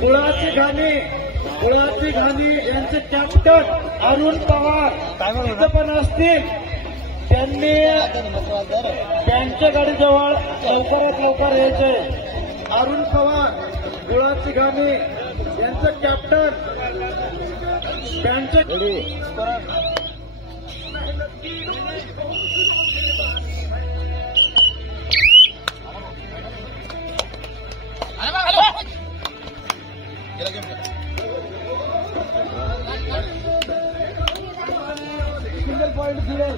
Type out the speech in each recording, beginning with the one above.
गुळाची घाणी यांचे कॅप्टन अरुण पवार इथं पण असतील. त्यांनी त्यांच्या गाडीजवळ लवकरात लवकर यायचे. अरुण पवार गुळाची घाणी यांचं कॅप्टन त्यांच्या सिंगल पॉइंट दिले.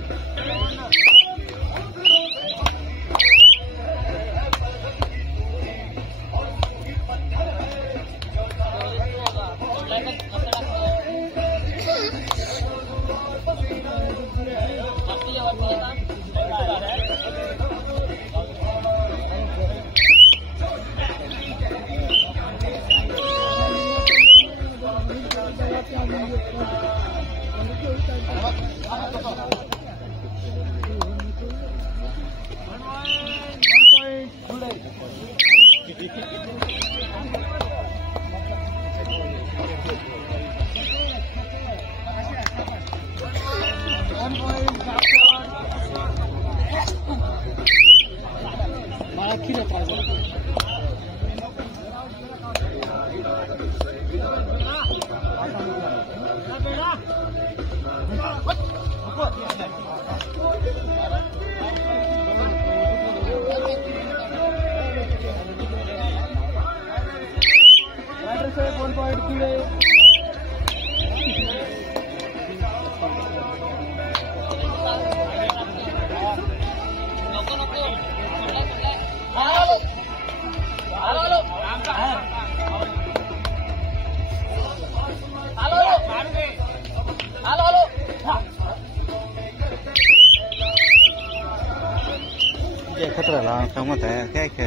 मत है क्या क्या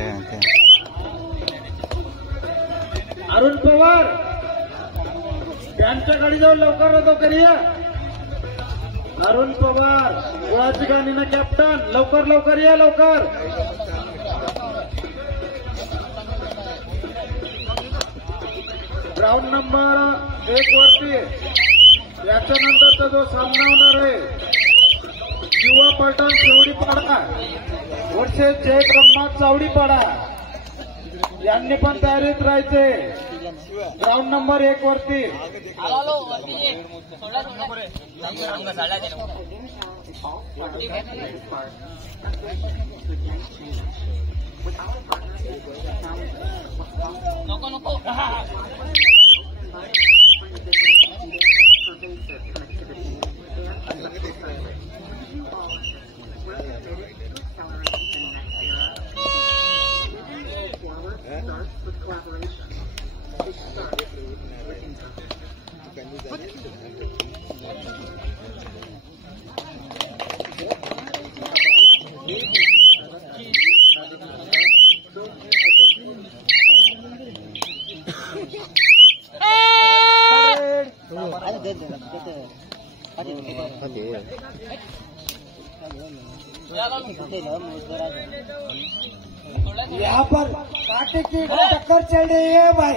अरुण पवार त्यांच्या गाडीजवळ लवकर या. अरुण पवार गुळाची घाणीनं कॅप्टन लवकर या लवकर. ग्राउंड नंबर 1 वरती याच्यानंतरचा जो सामना होणार आहे युवा पलटण शेवडीपाडा वर्सेस जय ब्रह्मा चावडीपाडा यांनी पण तयारीत राहायचे. ग्राउंड नंबर 1 वरती नको यहाँ पर कांटे की टक्कर चल रही है भाई.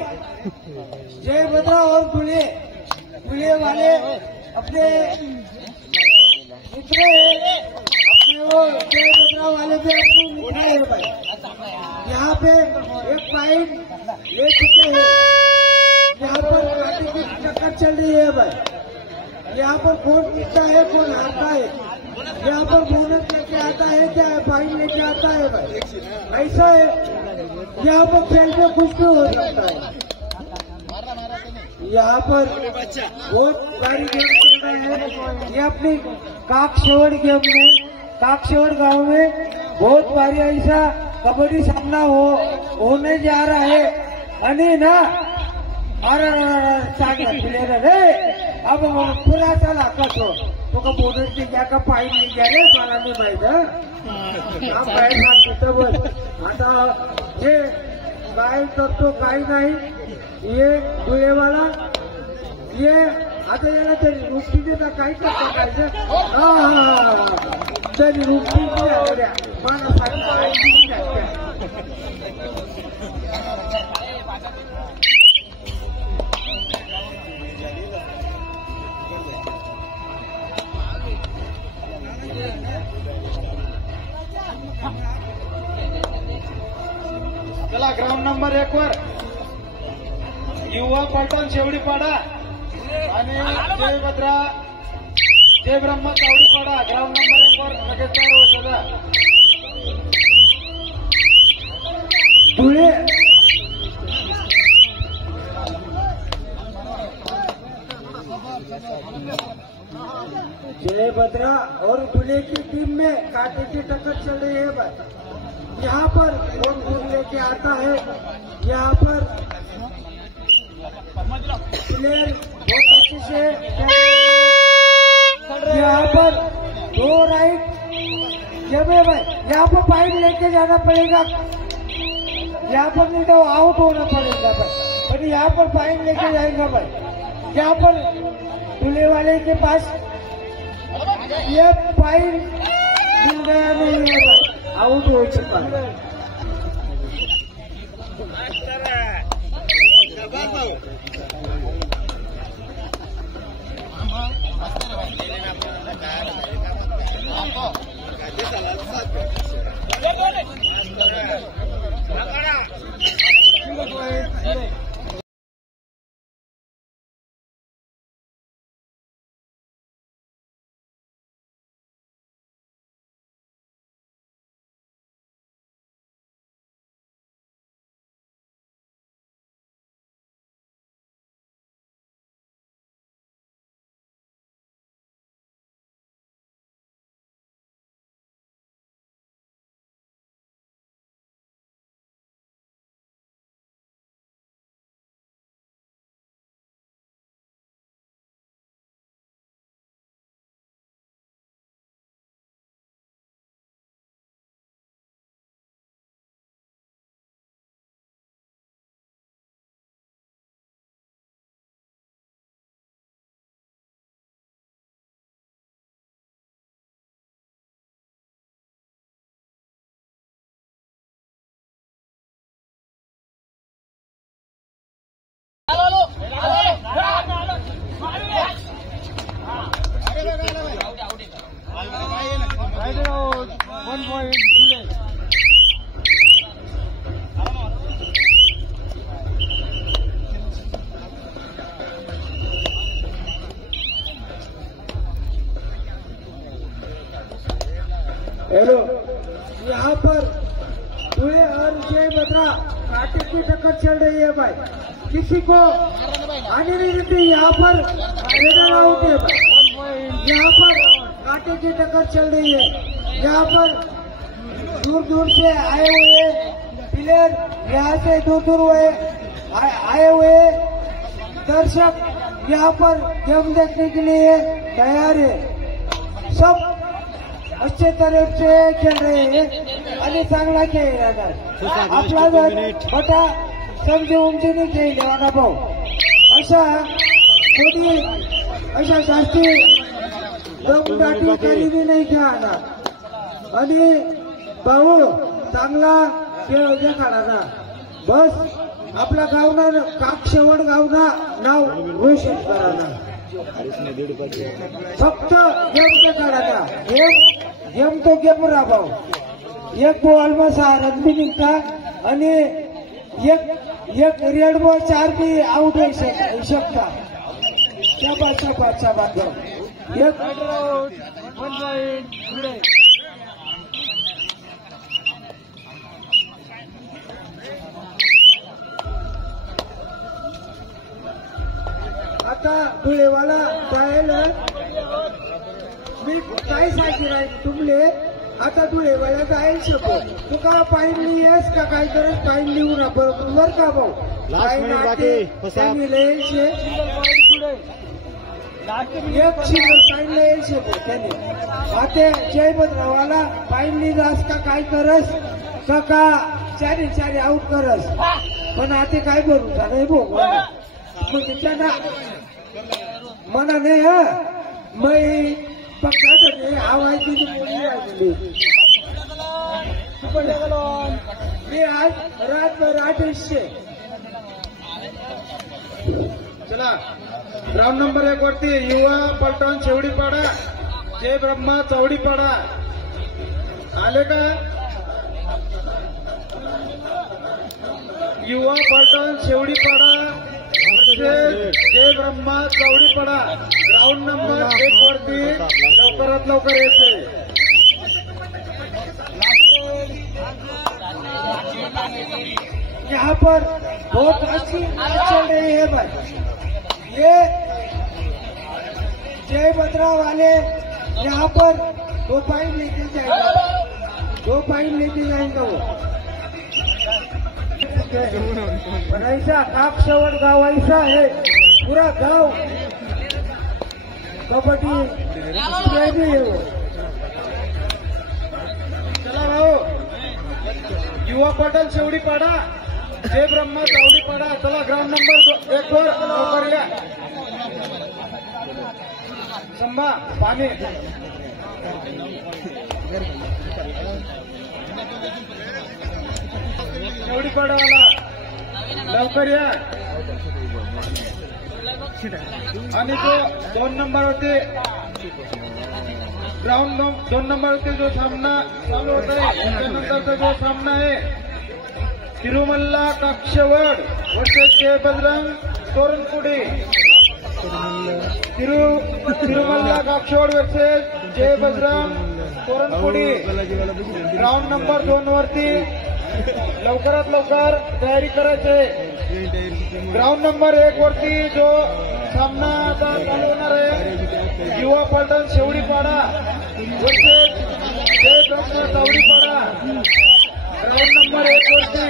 जय भद्रा और गुले वाले अपने मित्र है, अपने वो जय भद्रा वाले भी अपने मित्र है भाई. यहाँ पे एक पॉइंट ले चुके हैं. यहाँ पर कांटे की टक्कर चल रही है भाई. यहाँ पर कौन जीतता है कौन हारता है. यहाँ पर बोनस लेके आता है क्या फाइन लेके आता है भाई. ऐसा है यहाँ पर खेल में कुछ भी हो सकता है. यहाँ पर बहुत सारी गेम चल रही है. ये अपनी काकशेवड़ गेम में काकशेवड़ गांव में बहुत भारी ऐसा कबड्डी सामना होने जा रहा है. आणि ना अरे चांगला प्लेयर रे. अब पुरा साल आकाशो तो का बोनस नहीं क्या का फाइन नहीं गया रे मला नहीं माहित. आप काय सांगतो बस. आता हे काय करतो काही नाही. ये गुळेवाला ये आता याला तरी रुपटी देता काय करतो काय तरी रुपटी मला चला ग्राउंड नंबर 1 वर युवा पलटण शेवडीपाडा आणि जय भद्रा जय ब्रह्म चावडीपाडा ग्राउंड नंबर 1 वर लगेच तयार हो. चला धुळे जय भद्रा और धुले की टीम में कांटे की टक्कर चल रही है भाई. यहाँ पर कौन कौन लेके आता है, यहाँ पर प्लेयर बहुत अच्छे से यहाँ पर 2 राइट जब है भाई. यहाँ पर पाइप लेके जाना पड़ेगा, यहाँ पर नहीं तो आउट होना पड़ेगा भाई. पर यहाँ पर पाइप लेके जाएगा भाई. यहाँ पर दूल्हे वाले के पास ये पाइप मिल गया नहीं है भाई, आउट हो चुका है. हेलो, यहाँ पर धुले और जय भद्रा कांटे की टक्कर चल रही है भाई. किसी को आने नहीं देते, यहाँ पर रेडर आउट है भाई. यहाँ पर कांटे की टक्कर चल रही है. यहाँ पर दूर दूर से आए हुए प्लेयर, यहाँ से दूर दूर आए हुए दर्शक यहाँ पर गेम देखने के लिए तैयार है. सब अच्छे तरह से खेळ रहे हैं आणि चांगला खेळ राहणार. आपला जर मोठा समजी उमजीने खेळ देवाना भाऊ अशा कधी अशा जास्ती दमदाटी कधी नाही खेळणार. आणि भाऊ चांगला खेळ देखाडाना. बस आपल्या गावना काकशेवड गावना नाव रोशन कराना. फक्त गेम देखाडाना. गेम तो गेम राबाव. एक बॉल में 6 रन भी निघता आणि एक रेड बॉल 4 भी आउट होऊ शकता. शाबाश एक आता धुळेवाला पाहायला मी काय सांगितलं आहे तुमले. आता धुळेवाला जाईल शकतो तुका पाहिली येस का काय करत पाहिली लिहू ना बरोबर का भाऊ. एक सिंगल पाहिलं येईल शकतो त्याने. आता जय भद्रावाला पाहिली जास का काय करस का 4 आउट करस. पण आता काय भरू झालं भाऊ म्हणजे त्यांना मना नाही हा मैं पकडा आवाज मी आज रातभर 2800. चला ग्राउंड नंबर 1 वरती युवा पलटण शेवडीपाडा जय ब्रह्मा चौडीपाडा आले का? युवा पलटण शेवडीपाडा जय ब्रह्मा चौडीपाडा ग्राउंड नंबर 1 वरती लवकरात लवकर यायचे. यहाँ पर बहुत अच्छी मैच चल रही है भाई. ये जय बद्रा वाले यहाँ पर 2 पॉइंट लेके जाएंगे, 2 पॉइंट लेके जाएंगे वो. पर ऐसा काकशेवड़ गांव ऐसा है पूरा गांव कबड्डी प्रेमी है वो. चला भाऊ युवा पलटण शेवडीपाडा जय ब्रह्मा चौडीपाडा चला ग्राउंड नंबर 1 वर लवकर या. संभा पाणी शेवडीपाडावाला लवकर या. आणि तो 2 नंबरवरती ग्राउंड 2 नंबरवरती जो सामना चालू होत आहे त्यानंतरचा जो सामना आहे तिरुमल्ला काक्षवड वर्सेस जय बजरंग तोरणपुडी. तिरुमल्ला काक्षवड वर्सेस जय बजरंग तोरणपुडी ग्राउंड नंबर 2 वरती लवकरात लवकर तयारी करायची. ग्राउंड नंबर 1 वरती जो सामना आता चालू होणार आहे युवा पलटण शेवडीपाडा वर्सेस जय ब्रह्मा चौडीपाडा ग्राउंड नंबर 1 वरती.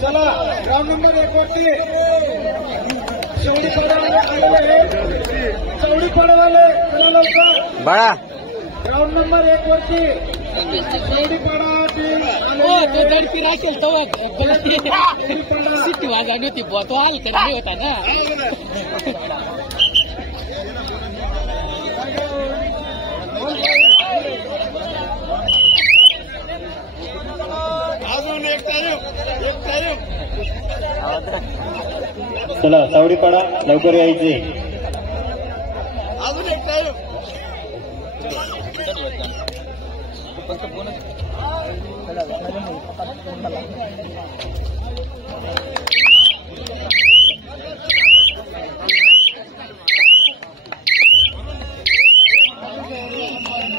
चला ग्राउंड नंबर 1 वरती चौडीपाडावाले चला लवकर बाळा. ग्राउंड नंबर 1 वरती चौडीपाडा गडकी राखेल सिटी वाजवली होती तो आल तर नाही होता ना. अजून एक टाईम चला सावडीपाडा लवकर यायचे. अजून एक टाईम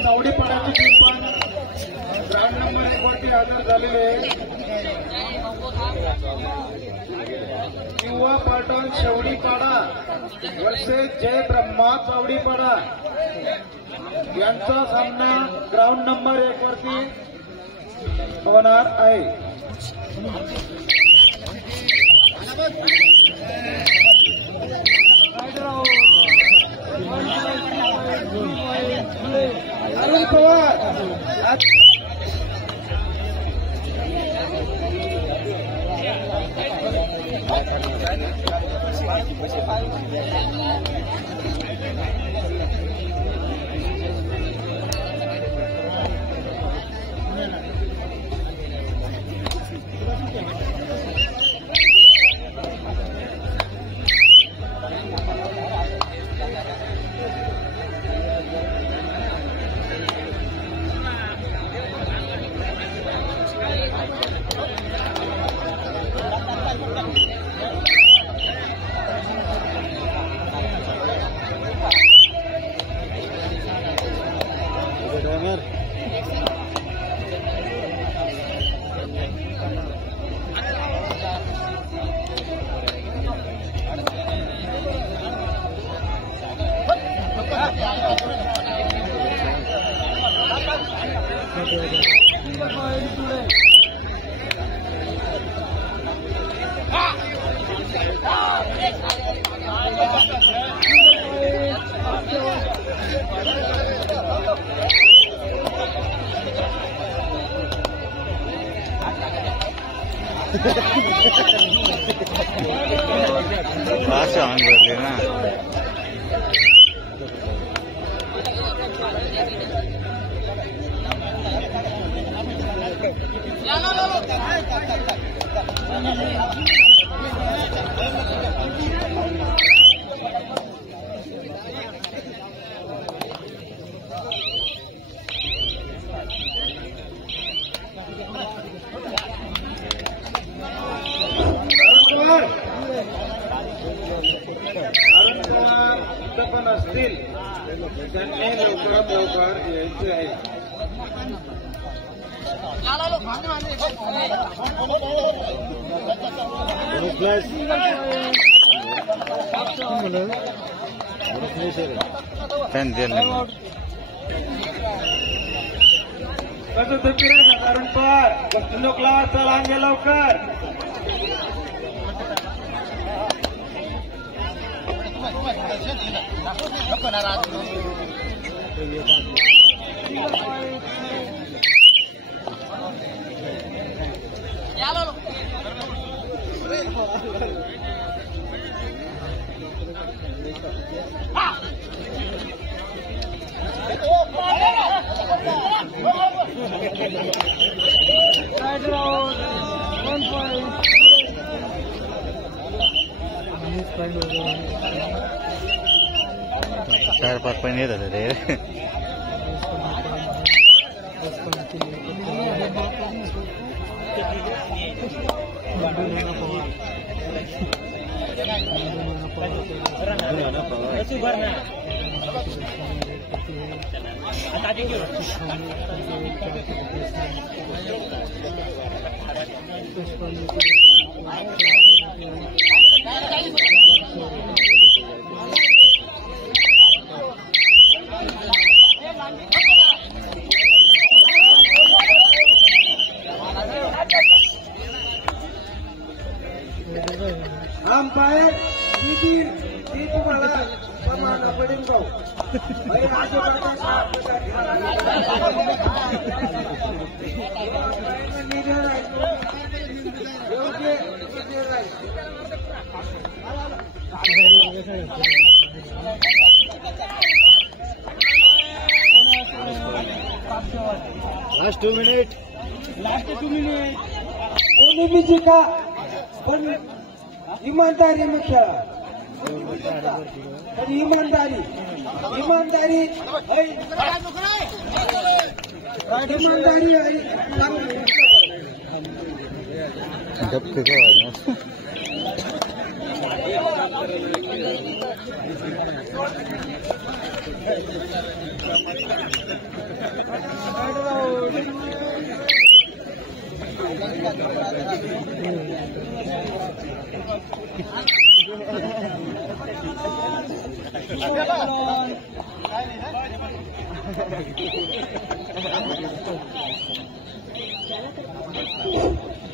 चौडीपाड्याची टीम पण ग्राउंड नंबर 1 वरती हजर झालेली आहे. युवा पलटण शेवडीपाडा वर्सेस जय ब्रह्मा चौडीपाडा यांचा सामना ग्राउंड नंबर 1 वरती होणार आहे. अरुण पवार असं अंग भरले ना. पण असतील त्यांनी लवकरात लवकर यायचे आहे. कसं तर फिरायला कारण पर लोकला चला लवकर. चार पाच पण येत होते ते. अंपायर ती तुम्हाला प्रमाण पडेल भाऊ. Last 2 minute. कोणी बी जिंका पण ईमानदारी में खेळा. पण ईमानदारी ईमानदारी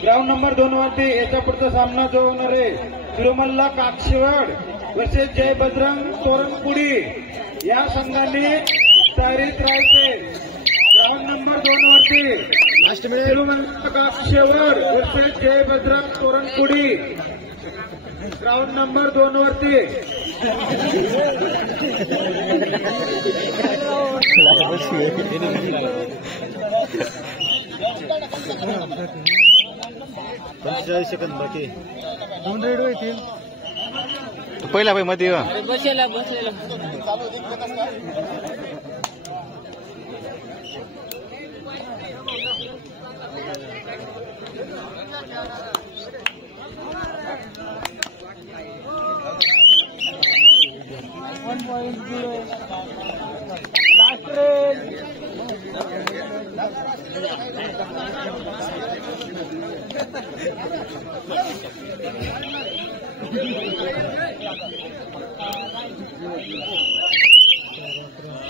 ग्राउंड नंबर 2 वरती याचा पुढचा सामना जो होणार आहे तिरुमल्ला काक्षेवाड वर्सेस जय बजरंग तोरणपुडी या संघाने तयारीत राहायचे. ग्राउंड नंबर 2 वरती तिरुमल्ला काक्षेवाड वर्सेस जय बजरंग तोरणपुडी. ग्राउंड नंबर 2 वरती सेकंद बाकी 2 रेड होतील. पहिला भाई मध्ये बसलेला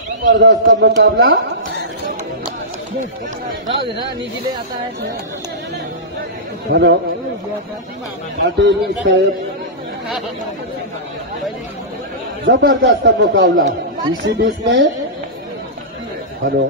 जबरदस्त मुकाबला. हेलो पाटील साहेब, जबरदस्त मुकाबला. इसी बीच में हेलो